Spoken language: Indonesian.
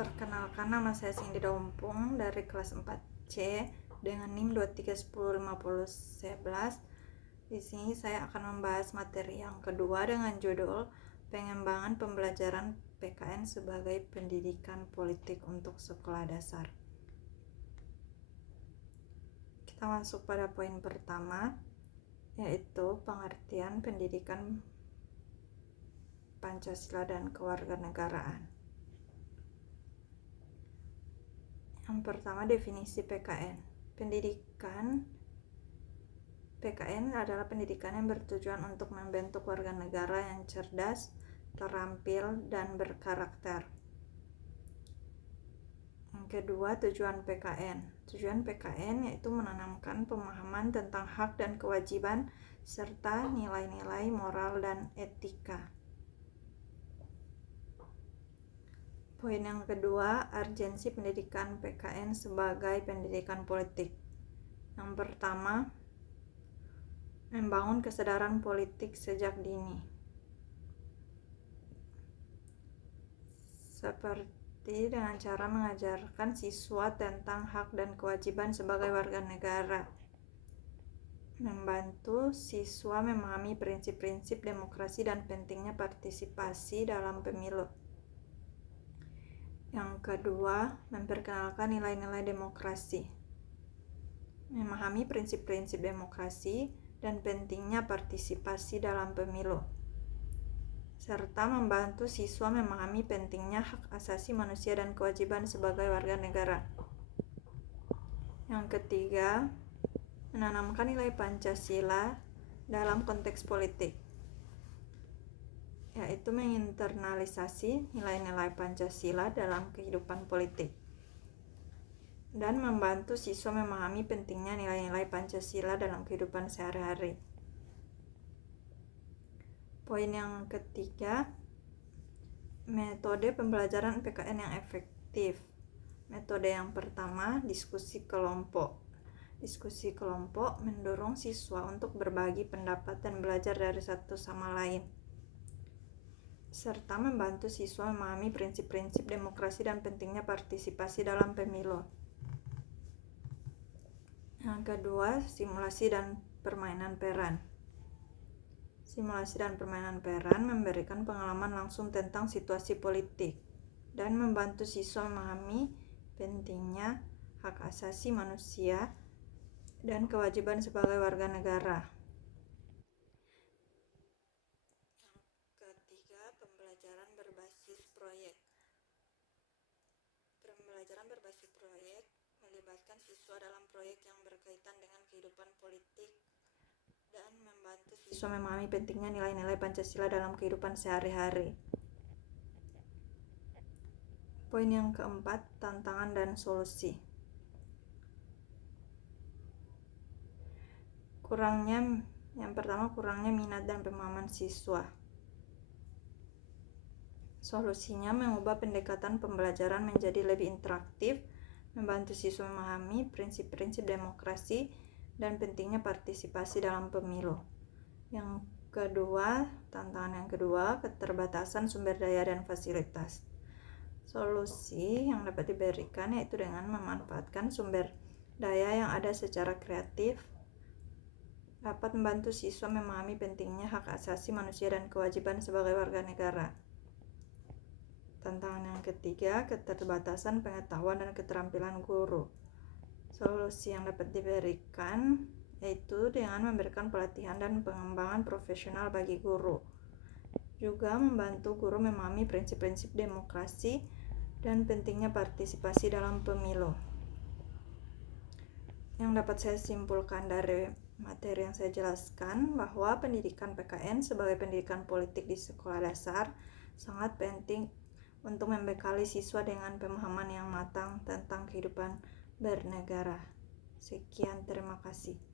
Perkenalkan, nama saya Cindy Dompung dari kelas 4C dengan NIM 23105011. Di sini saya akan membahas materi yang kedua dengan judul Pengembangan Pembelajaran PKN sebagai Pendidikan Politik untuk Sekolah Dasar. Kita masuk pada poin pertama, yaitu pengertian pendidikan Pancasila dan kewarganegaraan. Yang pertama, definisi PKN. Pendidikan PKN adalah pendidikan yang bertujuan untuk membentuk warga negara yang cerdas, terampil, dan berkarakter. Yang kedua, tujuan PKN. Tujuan PKN yaitu menanamkan pemahaman tentang hak dan kewajiban serta nilai-nilai moral dan etika. Poin yang kedua, urgensi pendidikan PKN sebagai pendidikan politik. Yang pertama, membangun kesadaran politik sejak dini. Seperti dengan cara mengajarkan siswa tentang hak dan kewajiban sebagai warga negara. Membantu siswa memahami prinsip-prinsip demokrasi dan pentingnya partisipasi dalam pemilu. Yang kedua, memperkenalkan nilai-nilai demokrasi. Memahami prinsip-prinsip demokrasi dan pentingnya partisipasi dalam pemilu. Serta membantu siswa memahami pentingnya hak asasi manusia dan kewajiban sebagai warga negara. Yang ketiga, menanamkan nilai Pancasila dalam konteks politik, yaitu menginternalisasi nilai-nilai Pancasila dalam kehidupan politik dan membantu siswa memahami pentingnya nilai-nilai Pancasila dalam kehidupan sehari-hari. Poin yang ketiga, metode pembelajaran PKN yang efektif. Metode yang pertama, diskusi kelompok. Diskusi kelompok mendorong siswa untuk berbagi pendapat dan belajar dari satu sama lain, serta membantu siswa memahami prinsip-prinsip demokrasi dan pentingnya partisipasi dalam pemilu. Yang kedua, simulasi dan permainan peran. Simulasi dan permainan peran memberikan pengalaman langsung tentang situasi politik dan membantu siswa memahami pentingnya hak asasi manusia dan kewajiban sebagai warga negara. Yang ketiga, pembelajaran berbasis proyek. Pembelajaran berbasis proyek melibatkan siswa dalam proyek yang berkaitan dengan kehidupan politik dan membantu siswa memahami pentingnya nilai-nilai Pancasila dalam kehidupan sehari-hari. Poin yang keempat, tantangan dan solusi. Yang pertama, kurangnya minat dan pemahaman siswa. Solusinya mengubah pendekatan pembelajaran menjadi lebih interaktif, membantu siswa memahami prinsip-prinsip demokrasi dan pentingnya partisipasi dalam pemilu. Yang kedua, tantangan yang kedua, keterbatasan sumber daya dan fasilitas. Solusi yang dapat diberikan yaitu dengan memanfaatkan sumber daya yang ada secara kreatif, dapat membantu siswa memahami pentingnya hak asasi manusia dan kewajiban sebagai warga negara. Tantangan yang ketiga, keterbatasan pengetahuan dan keterampilan guru. Solusi yang dapat diberikan yaitu dengan memberikan pelatihan dan pengembangan profesional bagi guru. Juga membantu guru memahami prinsip-prinsip demokrasi dan pentingnya partisipasi dalam pemilu. Yang dapat saya simpulkan dari materi yang saya jelaskan bahwa pendidikan PKN sebagai pendidikan politik di sekolah dasar sangat penting untuk membekali siswa dengan pemahaman yang matang tentang kehidupan bernegara. Sekian, terima kasih.